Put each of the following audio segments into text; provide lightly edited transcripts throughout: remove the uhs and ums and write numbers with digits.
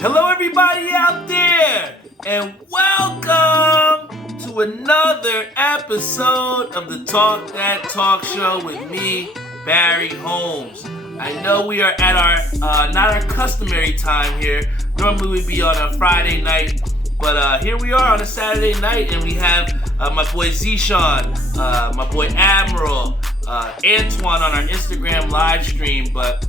Hello everybody out there, and welcome to another episode of the Talk That Talk Show with me, Barry Holmes. I know we are at our, not our customary time here. Normally we'd be on a Friday night, but here we are on a Saturday night, and we have my boy Zishan, my boy Admiral, Antoine on our Instagram live stream. But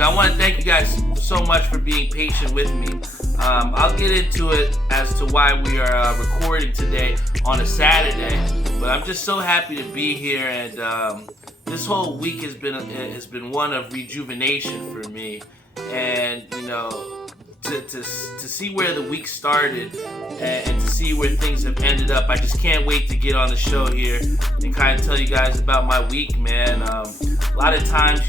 I want to thank you guys so much for being patient with me. I'll get into it as to why we are recording today on a Saturday, but I'm just so happy to be here, and this whole week has been one of rejuvenation for me. And to see where the week started and to see where things have ended up, I just can't wait to get on the show here and kind of tell you guys about my week, man. A lot of times,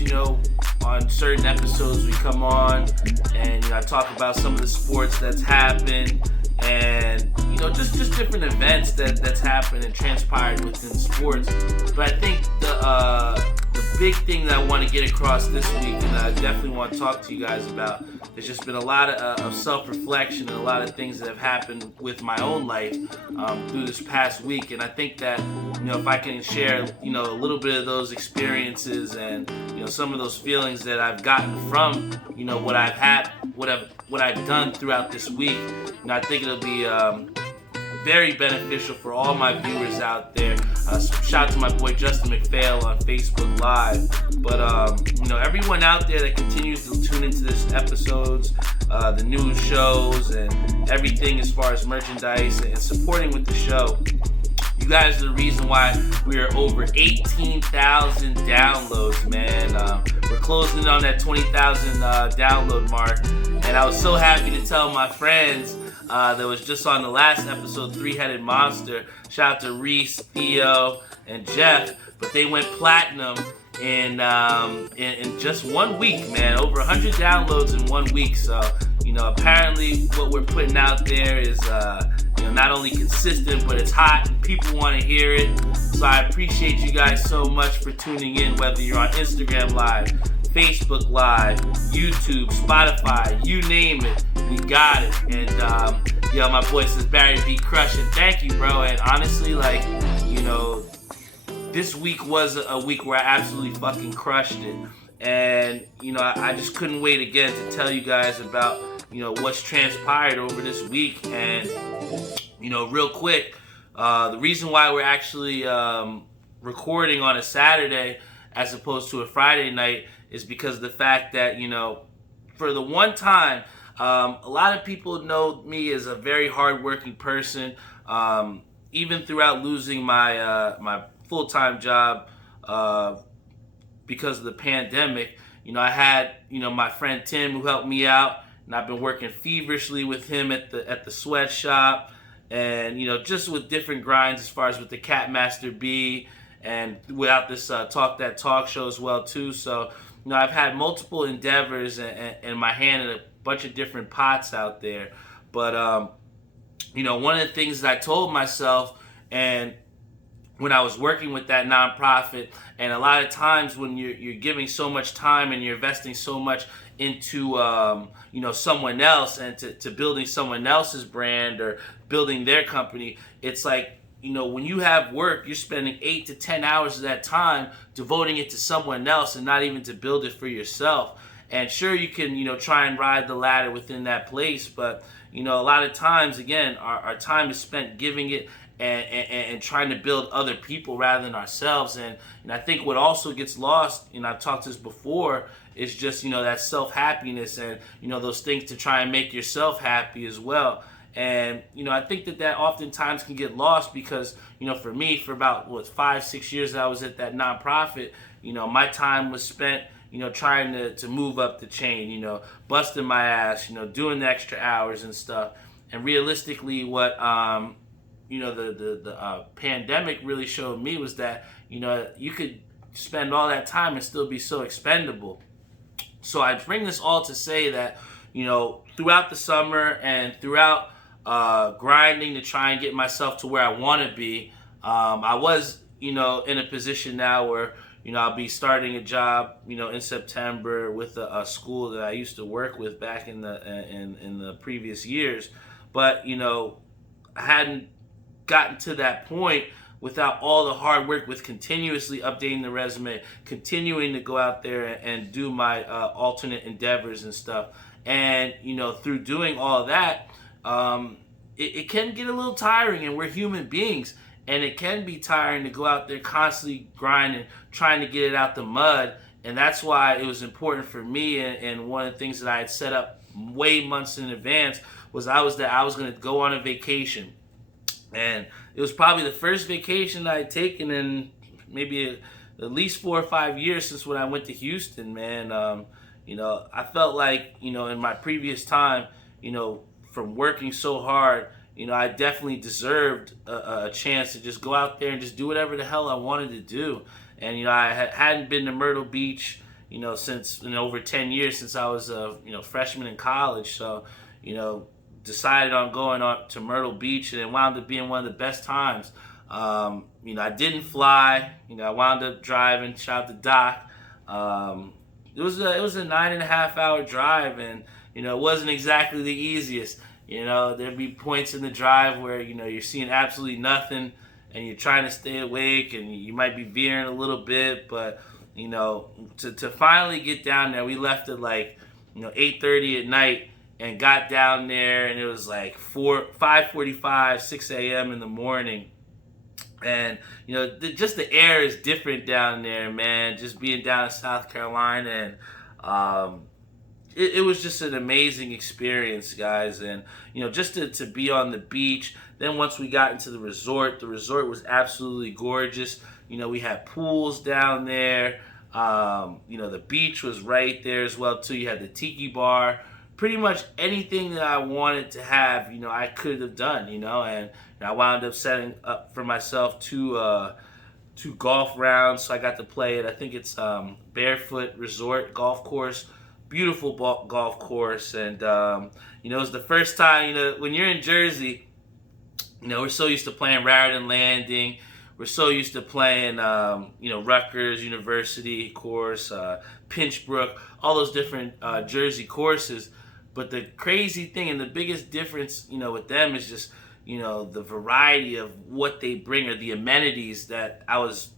on certain episodes we come on and I talk about some of the sports that's happened and just different events that's happened and transpired within sports. But I think the big thing that I want to get across this week, and I definitely want to talk to you guys about, there's just been a lot of self-reflection and a lot of things that have happened with my own life through this past week. And I think that if I can share a little bit of those experiences and some of those feelings that I've gotten from what I've had, what I've done throughout this week, I think it'll be very beneficial for all my viewers out there. Shout out to my boy Justin McPhail on Facebook Live. But everyone out there that continues to tune into this episodes, the news shows, and everything as far as merchandise and supporting with the show. You guys are the reason why we are over 18,000 downloads, man. We're closing in on that 20,000 download mark, and I was so happy to tell my friends that was just on the last episode, Three-Headed Monster. Shout out to Reese, Theo, and Jeff. But they went platinum in just 1 week, man. Over 100 downloads in 1 week. So, apparently what we're putting out there is not only consistent, but it's hot and people want to hear it. So I appreciate you guys so much for tuning in, whether you're on Instagram Live, Facebook Live, YouTube, Spotify, you name it, we got it. And my boy says Barry be crushing. Thank you, bro. And honestly, this week was a week where I absolutely fucking crushed it. And I just couldn't wait again to tell you guys about what's transpired over this week. And real quick, the reason why we're actually recording on a Saturday as opposed to a Friday night is because of the fact that for the one time, a lot of people know me as a very hardworking person. Even throughout losing my full-time job because of the pandemic, I had my friend Tim who helped me out, and I've been working feverishly with him at the sweatshop, and just with different grinds as far as with the Cat Master B, and without this Talk That Talk show as well too. So I've had multiple endeavors and my hand in a bunch of different pots out there. But one of the things that I told myself, and when I was working with that nonprofit, and a lot of times when you're giving so much time and you're investing so much into someone else and to building someone else's brand or building their company, it's like when you have work, you're spending 8 to 10 hours of that time devoting it to someone else and not even to build it for yourself. And sure, you can try and ride the ladder within that place, but a lot of times, again, our time is spent giving it and trying to build other people rather than ourselves. And I think what also gets lost, I've talked this before, is just that self-happiness and those things to try and make yourself happy as well. And I think that oftentimes can get lost because for me, for about 5-6 years that I was at that nonprofit, my time was spent trying to move up the chain, busting my ass, doing the extra hours and stuff. And realistically, what the pandemic really showed me was that you could spend all that time and still be so expendable. So I bring this all to say that throughout the summer and throughout grinding to try and get myself to where I want to be, I was in a position now where I'll be starting a job, in September with a school that I used to work with back in the previous years. But, I hadn't gotten to that point without all the hard work with continuously updating the resume, continuing to go out there and do my alternate endeavors and stuff. And, through doing all of that, it can get a little tiring, and we're human beings. And it can be tiring to go out there constantly grinding, trying to get it out the mud. And that's why it was important for me. And one of the things that I had set up way months in advance was I was going to go on a vacation. And it was probably the first vacation I had taken in maybe at least 4 or 5 years since when I went to Houston, man. I felt like, in my previous time, from working so hard, I definitely deserved a chance to just go out there and just do whatever the hell I wanted to do. And, I hadn't been to Myrtle Beach, since, over 10 years since I was a, freshman in college. So, decided on going on to Myrtle Beach, and it wound up being one of the best times. I didn't fly. I wound up driving. Shout out to Doc. It was a 9.5 hour drive, and it wasn't exactly the easiest. There'd be points in the drive where you're seeing absolutely nothing, and you're trying to stay awake, and you might be veering a little bit. But to finally get down there, we left at like 8:30 at night. And got down there, and it was like 5:45, 6 a.m. in the morning. And, just the air is different down there, man. Just being down in South Carolina. And it was just an amazing experience, guys. And, just to be on the beach. Then once we got into the resort was absolutely gorgeous. We had pools down there. The beach was right there as well, too. You had the tiki bar. Pretty much anything that I wanted to have, I could have done, and I wound up setting up for myself two golf rounds. So I got to play it. I think it's Barefoot Resort Golf Course, beautiful golf course. And, it was the first time, when you're in Jersey, we're so used to playing Raritan Landing. We're so used to playing, Rutgers University course, Pinchbrook, all those different Jersey courses. But the crazy thing and the biggest difference, with them is just, the variety of what they bring, or the amenities that I was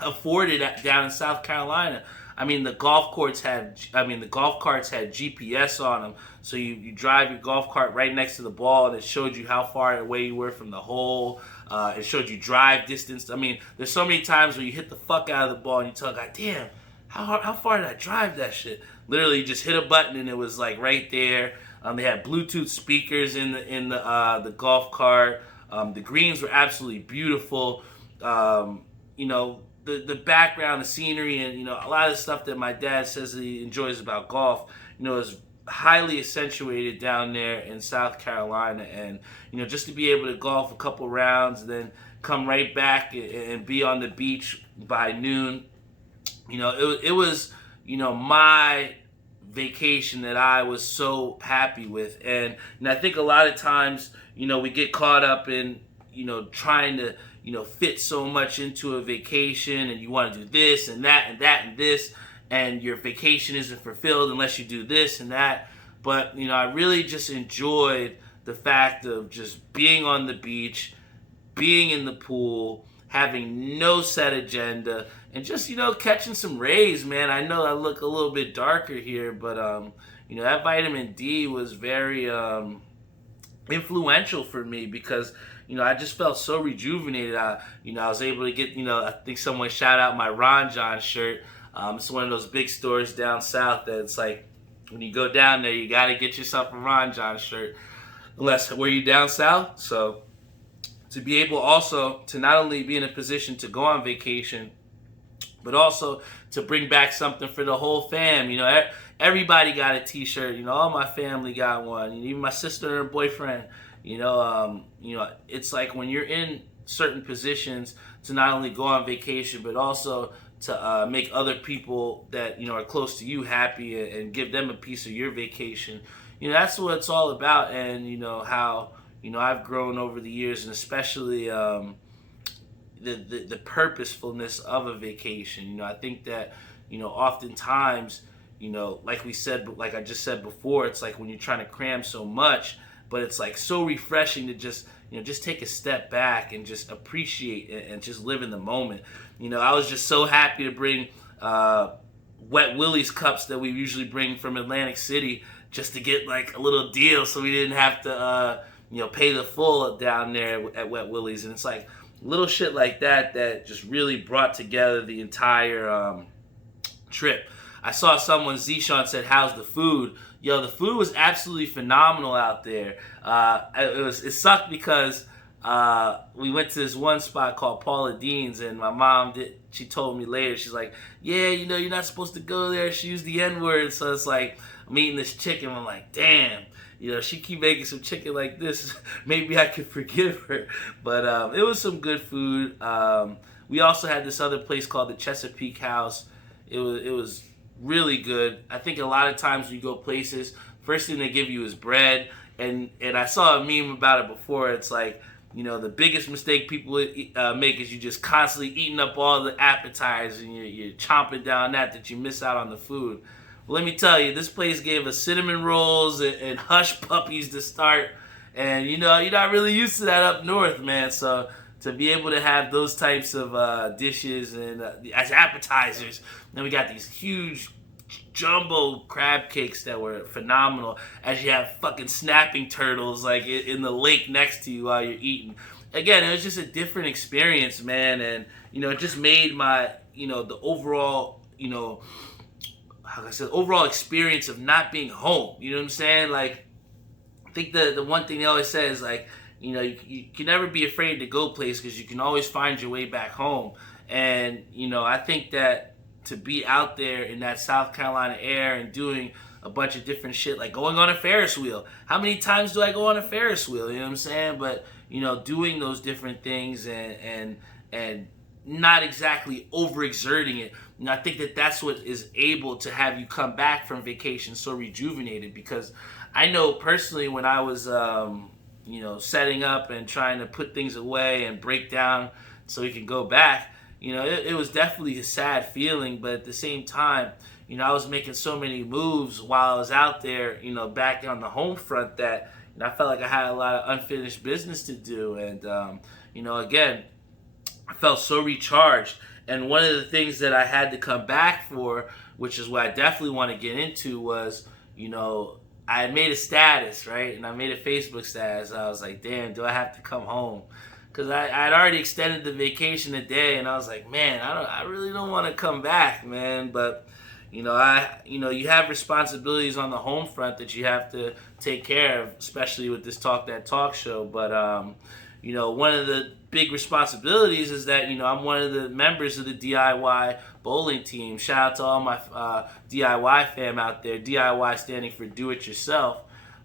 afforded down in South Carolina. I mean, the golf carts had GPS on them. So you drive your golf cart right next to the ball, and it showed you how far away you were from the hole. It showed you drive distance. I mean, there's so many times where you hit the fuck out of the ball and you tell, God damn, how far did I drive that shit? Literally, you just hit a button and it was like right there. They had Bluetooth speakers in the golf cart. The greens were absolutely beautiful. The background, the scenery, and a lot of the stuff that my dad says that he enjoys about golf, is highly accentuated down there in South Carolina. And just to be able to golf a couple rounds and then come right back and be on the beach by noon, it was my vacation that I was so happy with. And I think a lot of times we get caught up in trying to fit so much into a vacation, and you want to do this and that and that and this, and your vacation isn't fulfilled unless you do this and that. But I really just enjoyed the fact of just being on the beach, being in the pool, having no set agenda, and just catching some rays, man. I know I look a little bit darker here, but that vitamin D was very influential for me, because I just felt so rejuvenated. I was able to get, I think someone shout out my Ron John shirt. It's one of those big stores down south that it's like, when you go down there, you got to get yourself a Ron John shirt. Unless, were you down south? So to be able also to not only be in a position to go on vacation, but also to bring back something for the whole fam. Everybody got a t-shirt. All my family got one. Even my sister and her boyfriend. It's like when you're in certain positions to not only go on vacation, but also to make other people that are close to you happy, and give them a piece of your vacation. That's what it's all about. And how I've grown over the years, and especially the purposefulness of a vacation. I think that, oftentimes, like I just said before, it's like when you're trying to cram so much, but it's like so refreshing to just take a step back and just appreciate it and just live in the moment. I was just so happy to bring Wet Willie's cups that we usually bring from Atlantic City, just to get like a little deal, so we didn't have to pay the full down there at Wet Willie's. And it's like little shit like that just really brought together the entire trip. I saw someone, Zishan, said, "How's the food?" Yo, the food was absolutely phenomenal out there. It sucked because we went to this one spot called Paula Dean's, and my mom she told me later, she's like, "Yeah, you're not supposed to go there." She used the N-word, so it's like I'm eating this chicken. I'm like, damn, she keep making some chicken like this. Maybe I could forgive her. But it was some good food. We also had this other place called the Chesapeake House. It was really good. I think a lot of times when you go places, first thing they give you is bread. And I saw a meme about it before. It's like, the biggest mistake people make is you just constantly eating up all the appetizers, and you're chomping down that you miss out on the food. Well, let me tell you, this place gave us cinnamon rolls and hush puppies to start. And, you're not really used to that up north, man. So to be able to have those types of dishes and as appetizers, then we got these huge jumbo crab cakes that were phenomenal, as you have fucking snapping turtles like in the lake next to you while you're eating. Again, it was just a different experience, man, and it just made my the overall overall experience of not being home. You know what I'm saying? Like, I think the one thing they always say is like, you can never be afraid to go place, because you can always find your way back home. And I think that to be out there in that South Carolina air and doing a bunch of different shit, like going on a Ferris wheel. How many times do I go on a Ferris wheel? You know what I'm saying? But doing those different things and not exactly overexerting it. I think that's what is able to have you come back from vacation so rejuvenated. Because I know personally, when I was setting up and trying to put things away and break down so we can go back, it was definitely a sad feeling. But at the same time, I was making so many moves while I was out there, back on the home front, that I felt like I had a lot of unfinished business to do. And, again, I felt so recharged. And one of the things that I had to come back for, which is what I definitely want to get into, was, I had made a status, right? And I made a Facebook status. I was like, damn, do I have to come home? Because I had already extended the vacation a day, and I was like, man, I really don't want to come back, man. But you have responsibilities on the home front that you have to take care of, especially with this Talk That Talk show. But one of the big responsibilities is that I'm one of the members of the DIY bowling team. Shout out to all my DIY fam out there. DIY standing for do it yourself.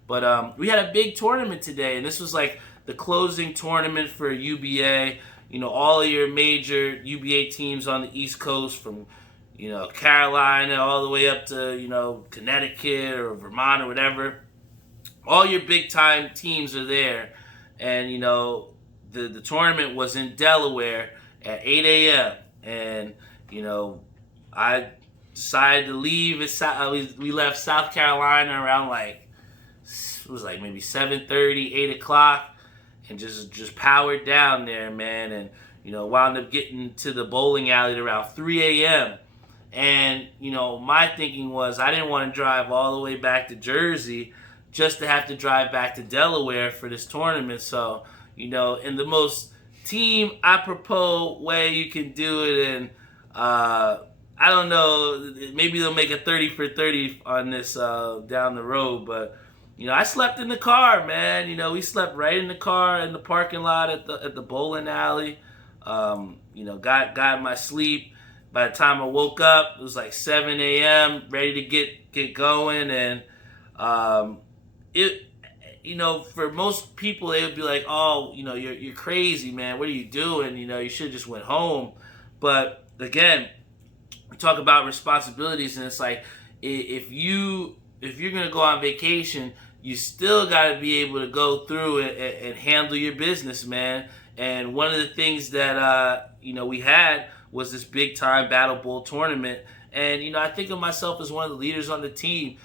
But we had a big tournament today, and this was like the closing tournament for UBA. All of your major UBA teams on the East Coast, from Carolina all the way up to Connecticut or Vermont or whatever. All your big time teams are there, and the tournament was in Delaware at 8 a.m. and I decided to leave. We left South Carolina around maybe 7:30, 8 o'clock. And just powered down there, man, and wound up getting to the bowling alley at around 3 a.m. And my thinking was, I didn't want to drive all the way back to Jersey just to have to drive back to Delaware for this tournament. So in the most team apropos way you can do it, and I don't know, maybe they'll make a 30 for 30 on this down the road, but I slept in the car, man. We slept right in the car in the parking lot at the bowling alley. Got my sleep. By the time I woke up, it was like 7 a.m. ready to get going. And for most people, they would be like, "Oh, you're crazy, man. What are you doing? You should have just went home." But again, we talk about responsibilities, and it's like, if you're gonna go on vacation, you still got to be able to go through it and handle your business, man. And one of the things that we had was this big time Battlebowl tournament. And I think of myself as one of the leaders on the team.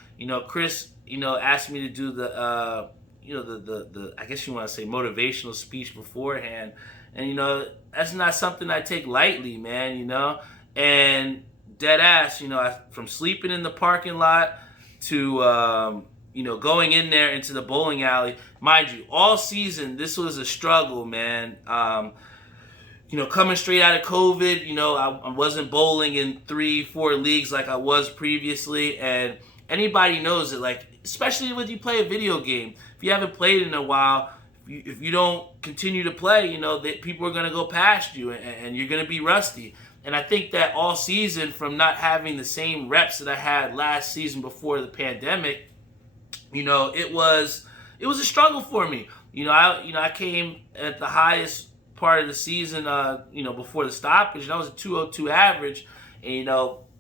Chris asked me to do the the I guess you want to say motivational speech beforehand. And that's not something I take lightly, man. And dead ass, from sleeping in the parking lot to going in there into the bowling alley. Mind you, all season this was a struggle, man. Coming straight out of COVID, I wasn't bowling in 3-4 leagues like I was previously, and anybody knows it. Like, especially when you play a video game, if you haven't played in a while, if you don't continue to play, people are gonna go past you, and you're gonna be rusty. And I think that all season, from not having the same reps that I had last season before the pandemic, it was a struggle for me. I came at the highest part of the season, before the stoppage, and I was a 202 average, and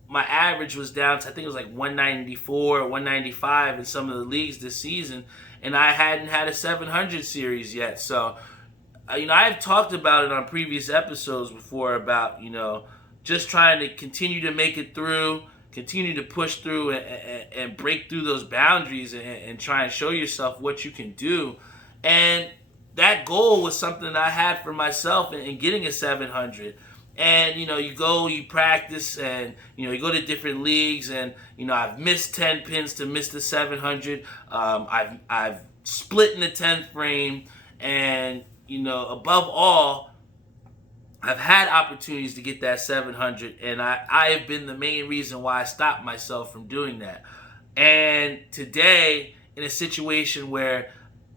my average was down to, I think it was like 194 or 195 in some of the leagues this season, and I hadn't had a 700 series yet. So I've talked about it on previous episodes before about just trying to continue to make it through, continue to push through and break through those boundaries and try and show yourself what you can do. And that goal was something that I had for myself in getting a 700. And, you go, you practice, and, you go to different leagues, and, I've missed 10 pins to miss the 700. I've split in the 10th frame, and, above all, I've had opportunities to get that 700, and I have been the main reason why I stopped myself from doing that. And today, in a situation where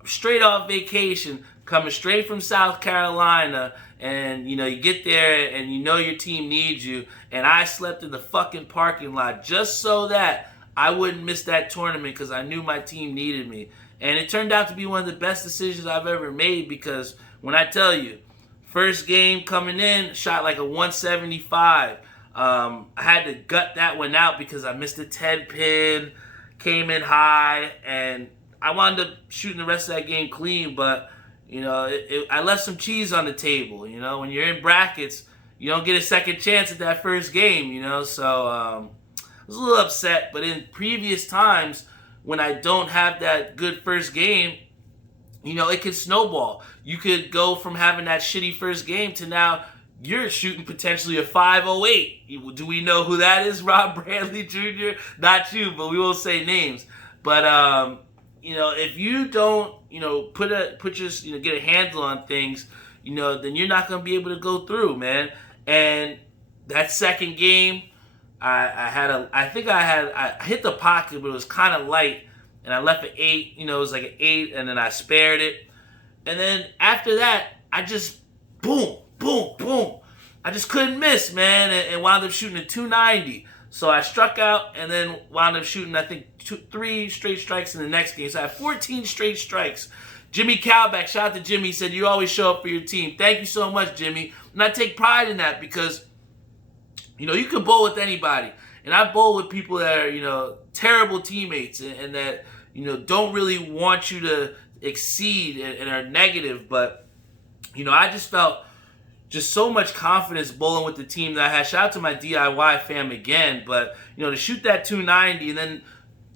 straight off vacation, coming straight from South Carolina, and you get there and your team needs you, and I slept in the fucking parking lot just so that I wouldn't miss that tournament because I knew my team needed me. And it turned out to be one of the best decisions I've ever made, because when I tell you, first game coming in, shot like a 175. I had to gut that one out because I missed a 10 pin, came in high, and I wound up shooting the rest of that game clean, but I left some cheese on the table. When you're in brackets, you don't get a second chance at that first game. So I was a little upset. But in previous times, when I don't have that good first game, it can snowball. You could go from having that shitty first game to now you're shooting potentially a 508. Do we know who that is? Rob Bradley Jr.? Not you, but we won't say names. But if you don't, get a handle on things, then you're not gonna be able to go through, man. And that second game, I hit the pocket, but it was kind of light, and I left an 8. It was like an 8, and then I spared it. And then after that, I just boom, boom, boom. I just couldn't miss, man, and wound up shooting a 290. So I struck out and then wound up shooting, I think, 3 straight strikes in the next game. So I had 14 straight strikes. Jimmy Cowback, shout out to Jimmy, he said, you always show up for your team. Thank you so much, Jimmy. And I take pride in that because, you can bowl with anybody. And I bowl with people that are, terrible teammates and that, don't really want you to exceed and are negative. But, I just felt just so much confidence bowling with the team that I had. Shout out to my DIY fam again. But, to shoot that 290, and then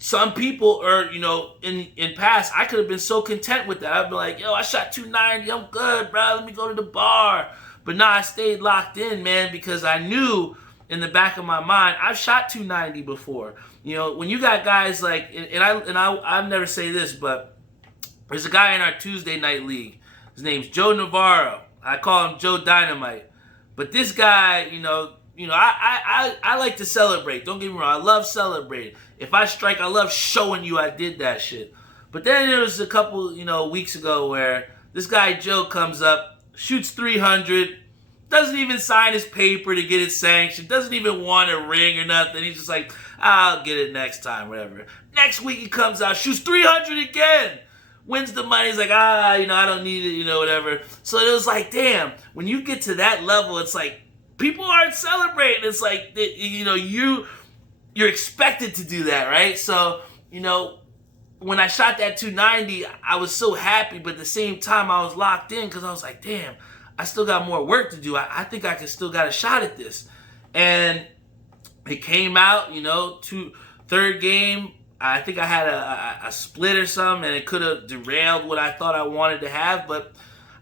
some people are, in past, I could have been so content with that. I'd be like, I shot 290. I'm good, bro. Let me go to the bar. But nah, I stayed locked in, man, because I knew in the back of my mind, I've shot 290 before. When you got guys like, and I never say this, but there's a guy in our Tuesday night league. His name's Joe Navarro. I call him Joe Dynamite. But this guy, I like to celebrate. Don't get me wrong. I love celebrating. If I strike, I love showing you I did that shit. But then there was a couple, weeks ago where this guy Joe comes up, shoots 300, doesn't even sign his paper to get it sanctioned, doesn't even want a ring or nothing. He's just like, I'll get it next time, whatever. Next week he comes out, shoots 300 again. Wins the money. He's like, I don't need it, whatever. So it was like, damn, when you get to that level, it's like, people aren't celebrating. It's like, you're expected to do that, right? So, when I shot that 290, I was so happy, but at the same time, I was locked in because I was like, damn, I still got more work to do. I think I can still got a shot at this. And it came out, third game, I think I had a split or something, and it could have derailed what I thought I wanted to have, but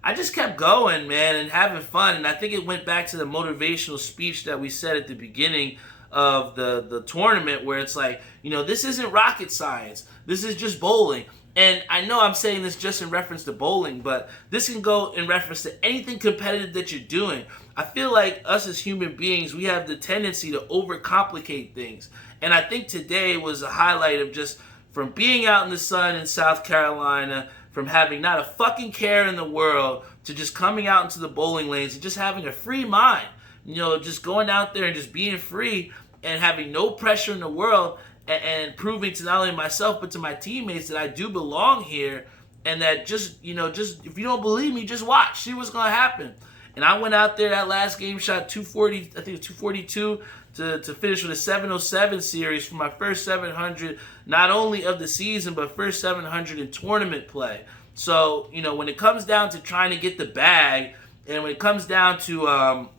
I just kept going, man, and having fun. And I think it went back to the motivational speech that we said at the beginning of the tournament, where it's like, this isn't rocket science. This is just bowling. And I know I'm saying this just in reference to bowling, but this can go in reference to anything competitive that you're doing. I feel like us as human beings, we have the tendency to overcomplicate things. And I think today was a highlight of just from being out in the sun in South Carolina, from having not a fucking care in the world, to just coming out into the bowling lanes and just having a free mind. Just going out there and just being free and having no pressure in the world, and proving to not only myself but to my teammates that I do belong here, and that just if you don't believe me, just watch, see what's gonna happen. And I went out there that last game, shot 240, I think it was 242 to finish with a 707 series for my first 700, not only of the season but first 700 in tournament play. So when it comes down to trying to get the bag, and when it comes down to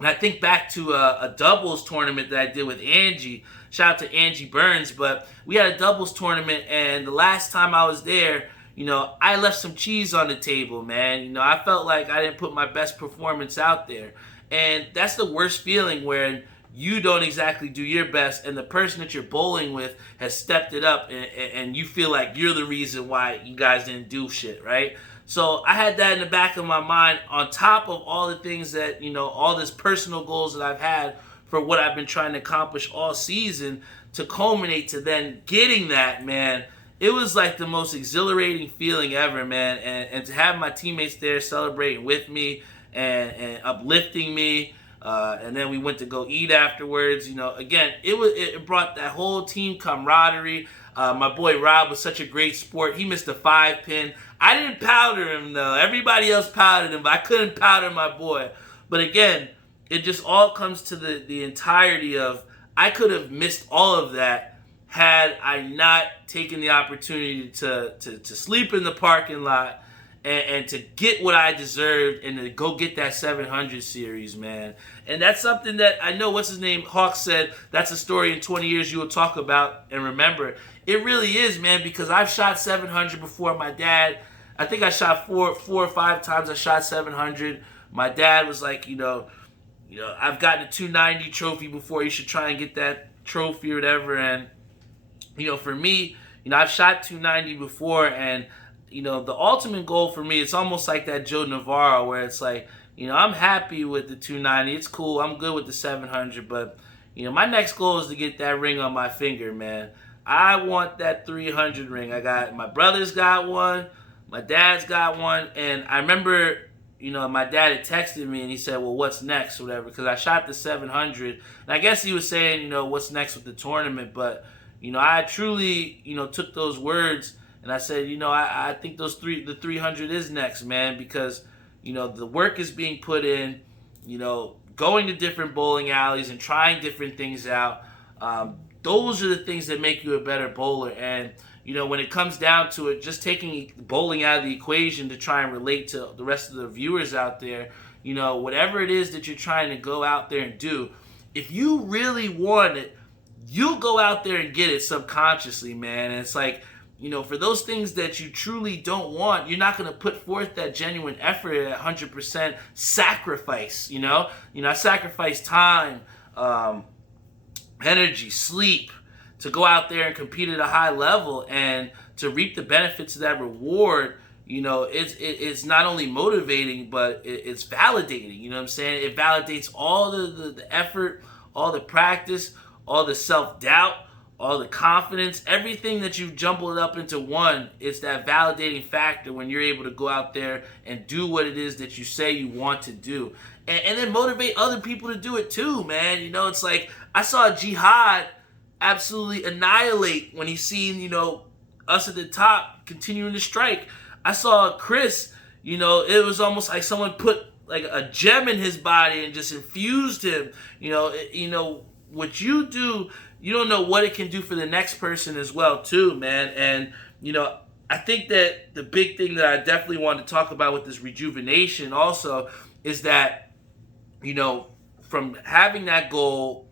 and I think back to a doubles tournament that I did with Angie. Shout out to Angie Burns. But we had a doubles tournament, and the last time I was there, I left some cheese on the table, man. I felt like I didn't put my best performance out there. And that's the worst feeling, where you don't exactly do your best, and the person that you're bowling with has stepped it up, and you feel like you're the reason why you guys didn't do shit, right? So I had that in the back of my mind, on top of all the things that, all this personal goals that I've had for what I've been trying to accomplish all season, to culminate to then getting that, man. It was like the most exhilarating feeling ever, man. And to have my teammates there celebrating with me and uplifting me. And then we went to go eat afterwards. Again, it brought that whole team camaraderie. My boy Rob was such a great sport. He missed a 5-pin. I didn't powder him, though. Everybody else powdered him, but I couldn't powder my boy. But again, it just all comes to the entirety of, I could have missed all of that had I not taken the opportunity to sleep in the parking lot and to get what I deserved, and to go get that 700 series, man. And that's something that I know, what's his name, Hawk said, that's a story in 20 years you will talk about and remember. It really is, man, because I've shot 700 before. My dad, I think I shot four or five times I shot 700. My dad was like, I've gotten a 290 trophy before. You should try and get that trophy or whatever. And, for me, I've shot 290 before, and, the ultimate goal for me, it's almost like that Joe Navarro, where it's like, I'm happy with the 290. It's cool. I'm good with the 700. But, my next goal is to get that ring on my finger, man. I want that 300 ring. My brother's got one. My dad's got one. And I remember, my dad had texted me, and he said, well, what's next, or whatever, because I shot the 700. And I guess he was saying, what's next with the tournament. But, I truly, took those words, and I said, I think the 300 is next, man, because, the work is being put in, going to different bowling alleys and trying different things out. Those are the things that make you a better bowler. And, when it comes down to it, just taking bowling out of the equation to try and relate to the rest of the viewers out there, whatever it is that you're trying to go out there and do, if you really want it, you'll go out there and get it subconsciously, man. And it's like, for those things that you truly don't want, you're not going to put forth that genuine effort at 100% sacrifice, I sacrifice time, energy, sleep, to go out there and compete at a high level, and to reap the benefits of that reward. It's not only motivating, but it's validating. You know what I'm saying? It validates all the effort, all the practice, all the self-doubt, all the confidence, everything that you've jumbled up into one. It's that validating factor when you're able to go out there and do what it is that you say you want to do. And then motivate other people to do it too, man. It's like, I saw Jihad absolutely annihilate when he seen, us at the top continuing to strike. I saw Chris, it was almost like someone put like a gem in his body and just infused him. What you do, you don't know what it can do for the next person as well too, man. And, I think that the big thing that I definitely want to talk about with this rejuvenation also is that, from having that goal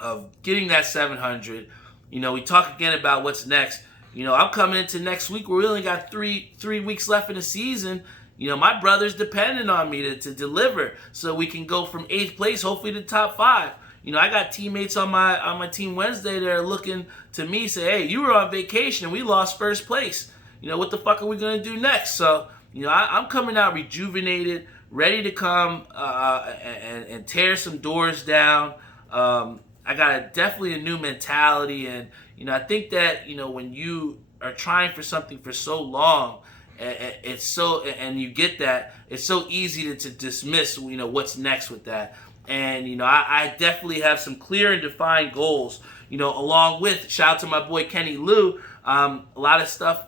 of getting that 700, we talk again about what's next. I'm coming into next week where we only got three weeks left in the season. My brother's dependent on me to deliver so we can go from 8th place, hopefully to top 5. I got teammates on my team Wednesday that are looking to me, say, hey, you were on vacation and we lost 1st place. What the fuck are we going to do next? So, I'm coming out rejuvenated, ready to come and tear some doors down. I got definitely a new mentality, and I think that when you are trying for something for so long, and you get that, it's so easy to dismiss what's next with that. And I definitely have some clear and defined goals. Along with, shout out to my boy Kenny Lou, a lot of stuff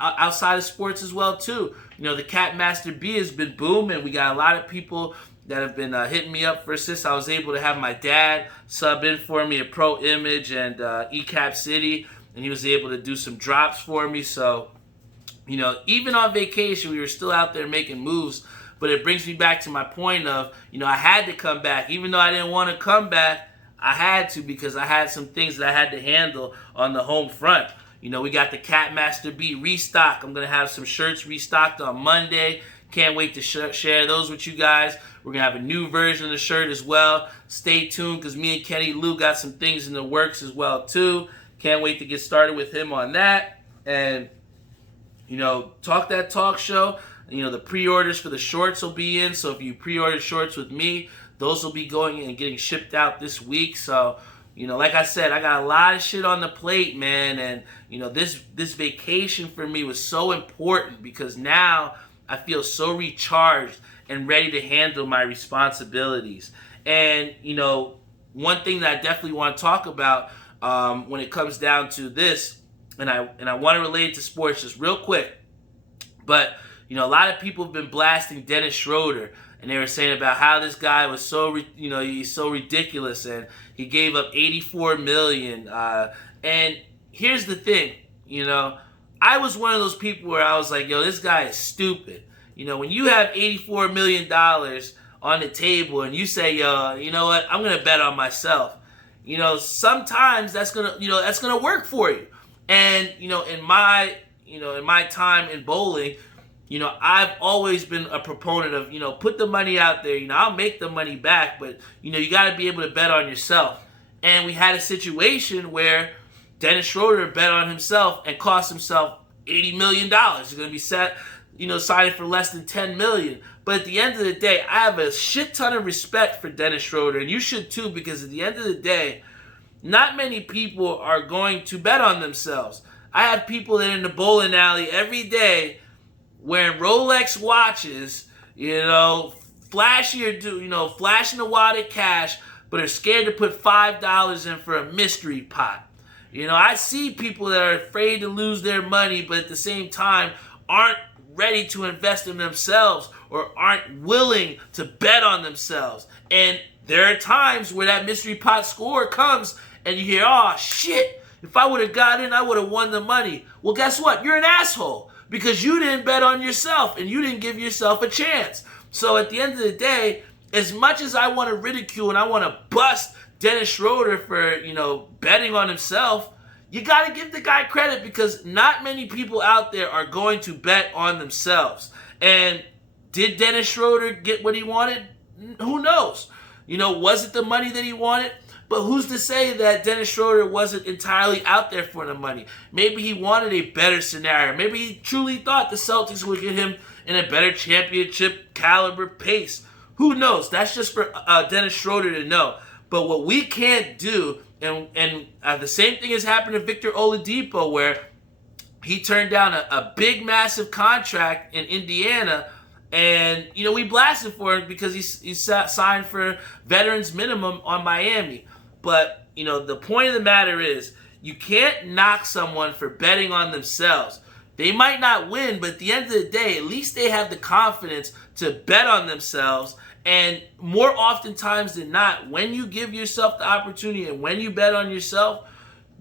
outside of sports as well too. The Cat Master B has been booming. We got a lot of people that have been hitting me up for assists. I was able to have my dad sub in for me at Pro Image and ECapCity, and he was able to do some drops for me. So, even on vacation, we were still out there making moves. But it brings me back to my point of, I had to come back. Even though I didn't want to come back, I had to, because I had some things that I had to handle on the home front. We got the Cat Master B restock. I'm going to have some shirts restocked on Monday. Can't wait to share those with you guys. We're going to have a new version of the shirt as well. Stay tuned, because me and Kenny Lou got some things in the works as well too. Can't wait to get started with him on that. And, Talk That Talk Show. The pre-orders for the shorts will be in. So if you pre-order shorts with me, those will be going and getting shipped out this week. So, like I said, I got a lot of shit on the plate, man. And, this vacation for me was so important, because now I feel so recharged and ready to handle my responsibilities. And, one thing that I definitely want to talk about when it comes down to this, and I want to relate it to sports just real quick, but a lot of people have been blasting Dennis Schroeder, and they were saying about how this guy was so, he's so ridiculous, and he gave up $84 million. And here's the thing, I was one of those people where I was like, yo, this guy is stupid. When you have $84 million on the table and you say, yo, you know what, I'm gonna bet on myself. Sometimes that's gonna work for you. And in my time in bowling, I've always been a proponent of, put the money out there. I'll make the money back, but, you got to be able to bet on yourself. And we had a situation where Dennis Schroeder bet on himself and cost himself $80 million. He's going to be signing for less than $10 million. But at the end of the day, I have a shit ton of respect for Dennis Schroeder, and you should too, because at the end of the day, not many people are going to bet on themselves. I have people that are in the bowling alley every day wearing Rolex watches, flashy flashing a wad of cash, but are scared to put $5 in for a mystery pot. I see people that are afraid to lose their money, but at the same time aren't ready to invest in themselves or aren't willing to bet on themselves. And there are times where that mystery pot score comes and you hear, oh shit, if I would have got in, I would have won the money. Well, guess what? You're an asshole, because you didn't bet on yourself and you didn't give yourself a chance. So at the end of the day, as much as I want to ridicule and I want to bust Dennis Schroeder for, betting on himself, you got to give the guy credit, because not many people out there are going to bet on themselves. And did Dennis Schroeder get what he wanted? Who knows? Was it the money that he wanted? But who's to say that Dennis Schroeder wasn't entirely out there for the money? Maybe he wanted a better scenario. Maybe he truly thought the Celtics would get him in a better championship caliber pace. Who knows? That's just for Dennis Schroeder to know. But what we can't do, and the same thing has happened to Victor Oladipo, where he turned down a big, massive contract in Indiana, and we blasted for him because he signed for veterans minimum on Miami. But the point of the matter is, you can't knock someone for betting on themselves. They might not win, but at the end of the day, at least they have the confidence to bet on themselves. And more oftentimes than not, when you give yourself the opportunity and when you bet on yourself,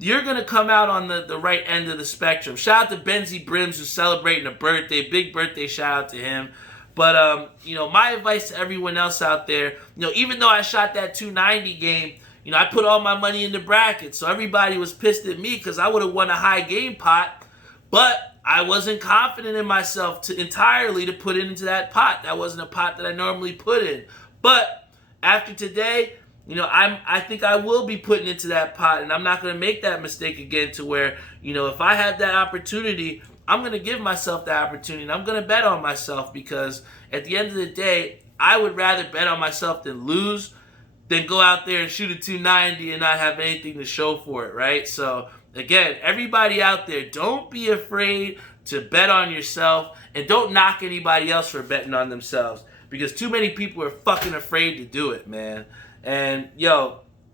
you're going to come out on the right end of the spectrum. Shout out to Benzie Brims, who's celebrating a birthday. Big birthday shout out to him. But, my advice to everyone else out there, even though I shot that 290 game, I put all my money in the bracket. So everybody was pissed at me because I would have won a high game pot. But I wasn't confident in myself entirely to put it into that pot. That wasn't a pot that I normally put in. But after today, I think I will be putting into that pot, and I'm not going to make that mistake again to where, if I have that opportunity, I'm going to give myself that opportunity, and I'm going to bet on myself because at the end of the day, I would rather bet on myself than lose than go out there and shoot a 290 and not have anything to show for it, right? So, again, everybody out there, don't be afraid to bet on yourself, and don't knock anybody else for betting on themselves because too many people are fucking afraid to do it, man. And,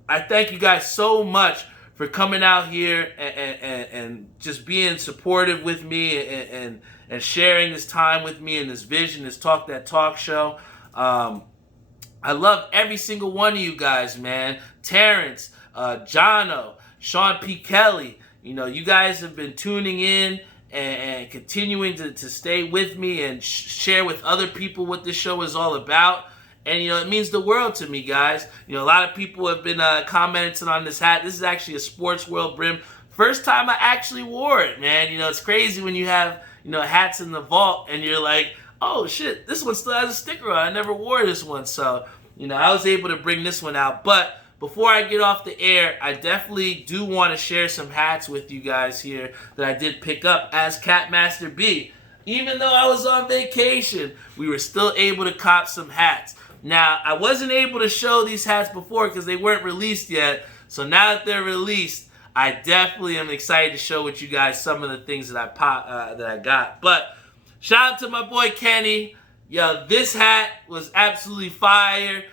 I thank you guys so much for coming out here and just being supportive with me and sharing this time with me and this vision, this Talk That Talk show. I love every single one of you guys, man. Terrence, Jono, Sean P. Kelly. You guys have been tuning in and continuing to stay with me and share with other people what this show is all about. And, it means the world to me, guys. A lot of people have been commenting on this hat. This is actually a Sports World brim. First time I actually wore it, man. It's crazy when you have, hats in the vault and you're like, oh, shit, this one still has a sticker on. I never wore this one. So, I was able to bring this one out. But before I get off the air, I definitely do want to share some hats with you guys here that I did pick up as Catmaster B. Even though I was on vacation, we were still able to cop some hats. Now, I wasn't able to show these hats before because they weren't released yet. So now that they're released, I definitely am excited to show with you guys some of the things that I got. But shout out to my boy Kenny. This hat was absolutely fire.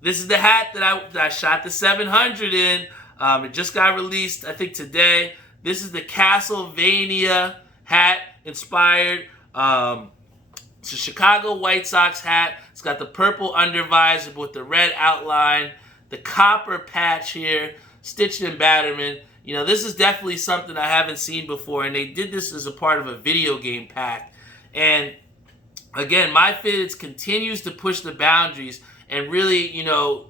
This is the hat that I shot the 700 in. It just got released, I think, today. This is the Castlevania hat inspired. It's a Chicago White Sox hat. It's got the purple undervisor with the red outline, the copper patch here, stitched in Batterman. This is definitely something I haven't seen before, and they did this as a part of a video game pack. And again, MyFitteds continues to push the boundaries and really,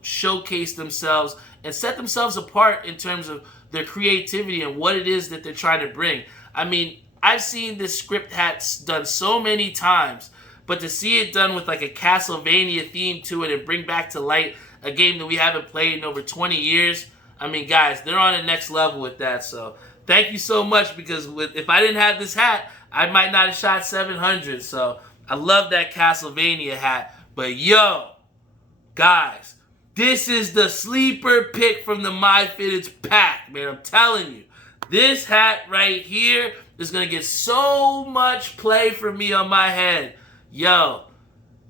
showcase themselves and set themselves apart in terms of their creativity and what it is that they're trying to bring. I mean, I've seen this script hat done so many times, but to see it done with like a Castlevania theme to it and bring back to light a game that we haven't played in over 20 years, I mean, guys, they're on the next level with that. So thank you so much because if I didn't have this hat, I might not have shot 700. So I love that Castlevania hat. But guys, this is the sleeper pick from the MyFitteds pack, man. I'm telling you. This hat right here is going to get so much play from me on my head.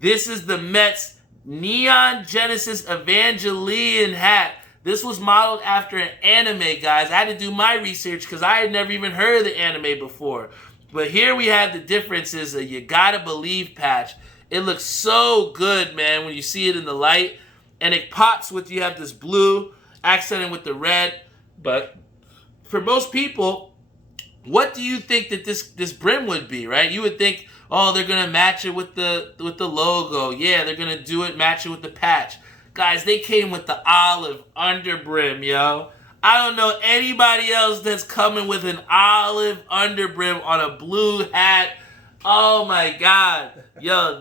This is the Mets Neon Genesis Evangelion hat. This was modeled after an anime, guys. I had to do my research because I had never even heard of the anime before. But here we have the differences of You Gotta Believe patch. It looks so good, man, when you see it in the light. And it pops with, you have this blue accented with the red. But for most people, what do you think that this brim would be, right? You would think, oh, they're going to match it with the logo. Yeah, they're going to do it, match it with the patch. Guys, they came with the olive under brim, yo. I don't know anybody else that's coming with an olive under brim on a blue hat. Oh, my God.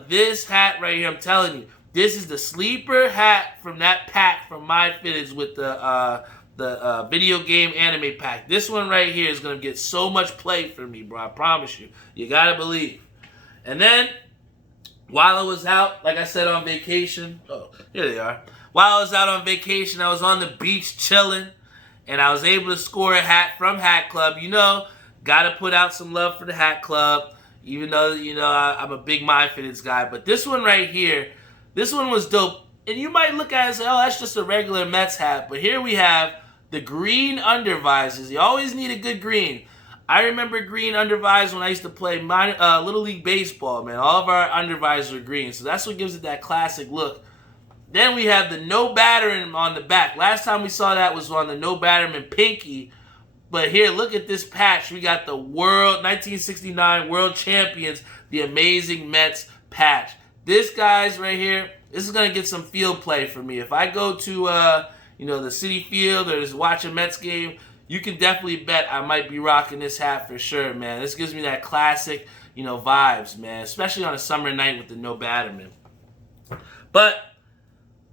This hat right here, I'm telling you, this is the sleeper hat from that pack from MyFitteds with the video game anime pack. This one right here is going to get so much play for me, bro. I promise you. You got to believe. And then, while I was out, like I said, on vacation. Oh, here they are. While I was out on vacation, I was on the beach chilling. And I was able to score a hat from Hat Club. Got to put out some love for the Hat Club. Even though, I'm a big MyFitteds guy. But this one right here, this one was dope. And you might look at it and say, oh, that's just a regular Mets hat. But here we have the green undervisors. You always need a good green. I remember green undervisors when I used to play Little League Baseball, man. All of our undervisors are green. So that's what gives it that classic look. Then we have the no battering on the back. Last time we saw that was on the no batterman pinky. But here, look at this patch. We got the 1969 World Champions, the Amazing Mets patch. This guy's right here, this is going to get some field play for me. If I go to, the City Field or just watch a Mets game, you can definitely bet I might be rocking this hat for sure, man. This gives me that classic, vibes, man, especially on a summer night with the no batterman. But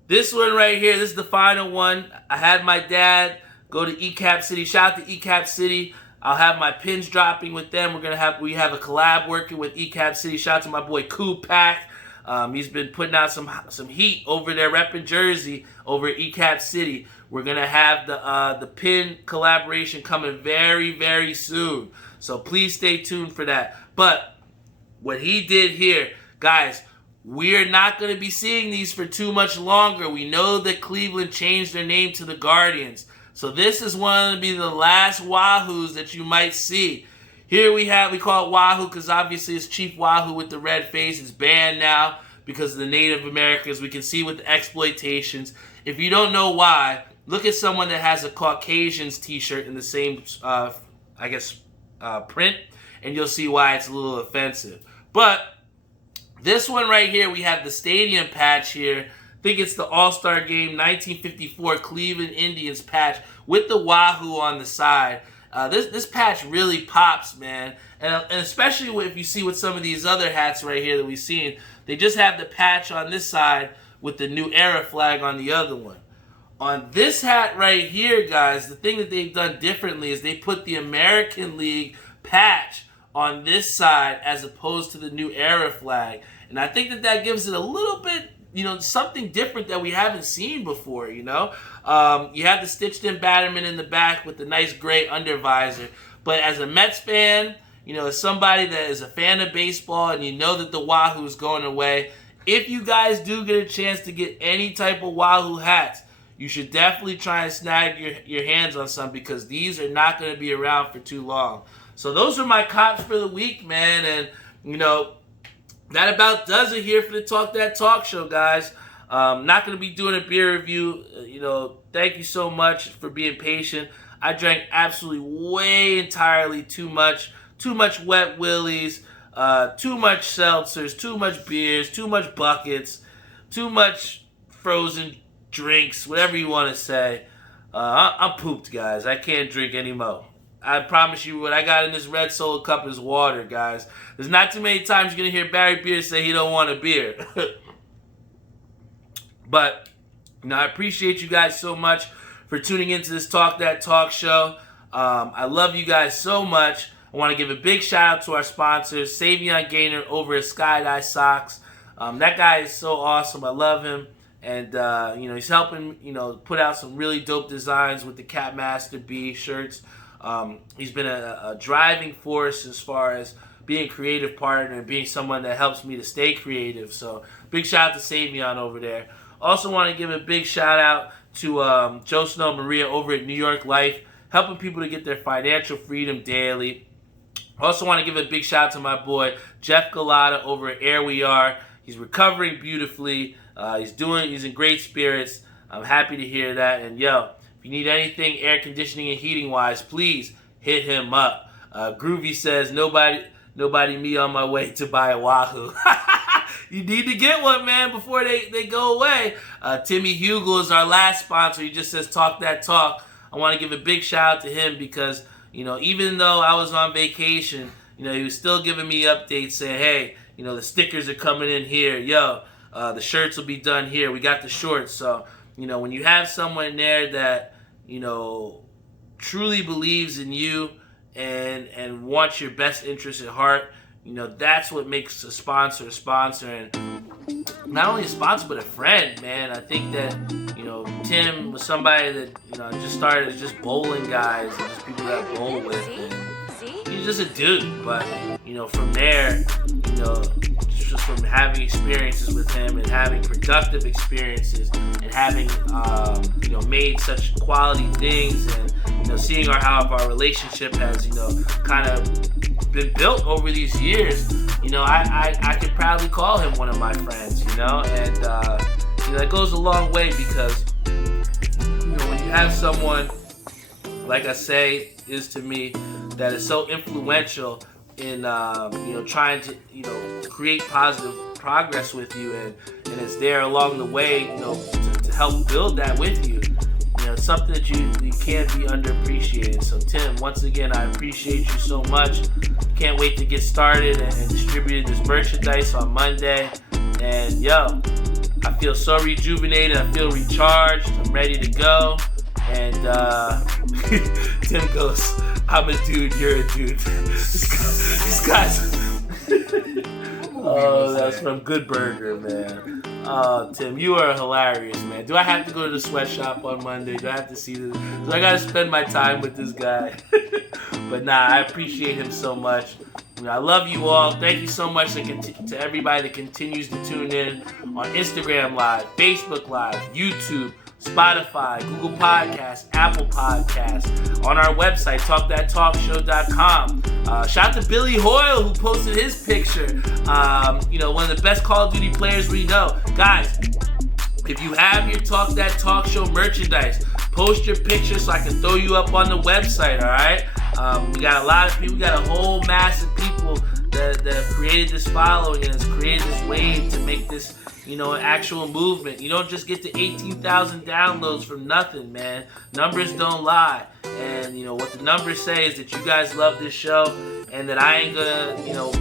this one right here, this is the final one. I had my dad go to ECapCity. Shout out to ECapCity. I'll have my pins dropping with them. We have a collab working with ECapCity. Shout out to my boy Kupak. He's been putting out some heat over there, repping Jersey over at ECapCity. We're gonna have the pin collaboration coming very, very soon. So please stay tuned for that. But what he did here, guys, we're not going to be seeing these for too much longer. We know that Cleveland changed their name to the Guardians. So this is one to be the last Wahoos that you might see. Here we call it Wahoo because obviously it's Chief Wahoo with the red face. It's banned now because of the Native Americans. We can see with the exploitations. If you don't know why, look at someone that has a Caucasians t-shirt in the same, print, and you'll see why it's a little offensive. But this one right here, we have the stadium patch here. I think it's the All-Star Game 1954 Cleveland Indians patch with the Wahoo on the side. This patch really pops, man. And especially if you see with some of these other hats right here that we've seen, they just have the patch on this side with the New Era flag on the other one. On this hat right here, guys, the thing that they've done differently is they put the American League patch on this side as opposed to the New Era flag. And I think that gives it a little bit, something different that we haven't seen before, You have the stitched-in batterman in the back with the nice gray under-visor. But as a Mets fan, as somebody that is a fan of baseball and you know that the Wahoo is going away, if you guys do get a chance to get any type of Wahoo hats, you should definitely try and snag your hands on some because these are not going to be around for too long. So those are my cops for the week, man. And, that about does it here for the Talk That Talk show, guys. Not going to be doing a beer review. Thank you so much for being patient. I drank absolutely way entirely too much. Too much Wet Willies, too much seltzers, too much beers, too much buckets, too much frozen drinks, whatever you want to say. I'm pooped, guys. I can't drink anymore. I promise you what I got in this red Solo cup is water, guys. There's not too many times you're going to hear Barry Beer say he don't want a beer. But, I appreciate you guys so much for tuning into this Talk That Talk show. I love you guys so much. I want to give a big shout out to our sponsors, Savion Gaynor over at Skydive Socks. That guy is so awesome. I love him. And, he's helping, put out some really dope designs with the Capmaster B shirts. He's been a driving force as far as being a creative partner and being someone that helps me to stay creative. So big shout out to Savion over there. Also want to give a big shout out to Joe Snow Maria over at New York Life, helping people to get their financial freedom daily. Also want to give a big shout out to my boy Jeff Galata over at Air We Are. He's recovering beautifully. He's in great spirits. I'm happy to hear that. And if you need anything air conditioning and heating wise, please hit him up. Groovy says, nobody me on my way to buy a Wahoo. You need to get one, man, before they go away. Timmy Hugel is our last sponsor. He just says, Talk That Talk. I want to give a big shout out to him because, even though I was on vacation, he was still giving me updates saying, hey, the stickers are coming in here. The shirts will be done here. We got the shorts. So, when you have someone there that, truly believes in you and wants your best interest at heart, that's what makes a sponsor, and not only a sponsor, but a friend, man. I think that, Tim was somebody that, just started as just bowling guys and just people that bowl with. And he's just a dude, but, from there, just from having experiences with him and having productive experiences and having, made such quality things and, seeing how our relationship has, kind of been built over these years, I could proudly call him one of my friends, and, that goes a long way because, when you have someone, like I say, is to me, that is so influential in, trying to, create positive progress with you and it's there along the way, to help build that with you. It's something that you can't be underappreciated. So Tim, once again, I appreciate you so much. Can't wait to get started and distribute this merchandise on Monday. And I feel so rejuvenated. I feel recharged. I'm ready to go. And Tim goes, I'm a dude, you're a dude. These guys. Oh, that's from Good Burger, man. Tim, you are hilarious, man. Do I have to go to the sweatshop on Monday? Do I have to see this? Do I got to spend my time with this guy? But nah, I appreciate him so much. I love you all. Thank you so much to everybody that continues to tune in on Instagram Live, Facebook Live, YouTube, Spotify, Google Podcasts, Apple Podcasts, on our website, talkthattalkshow.com. Shout out to Billy Hoyle who posted his picture. One of the best Call of Duty players we know. Guys, if you have your Talk That Talk Show merchandise, post your picture so I can throw you up on the website, alright? We got a lot of people, we got a whole mass of people that have created this following and has created this wave to make this an actual movement. You don't just get to 18,000 downloads from nothing, man. Numbers don't lie. And, what the numbers say is that you guys love this show and that I ain't gonna,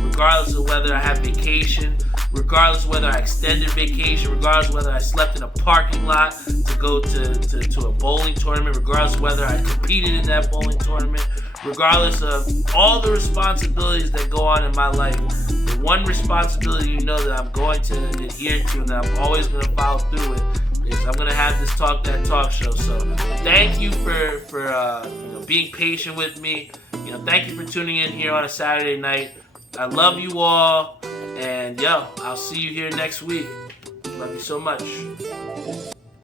regardless of whether I have vacation, regardless of whether I extended vacation, regardless of whether I slept in a parking lot to go to a bowling tournament, regardless of whether I competed in that bowling tournament, regardless of all the responsibilities that go on in my life, the one responsibility that I'm going to adhere to and that I'm always going to follow through with is I'm going to have this Talk That Talk show. So thank you for being patient with me. Thank you for tuning in here on a Saturday night. I love you all, and I'll see you here next week. Love you so much.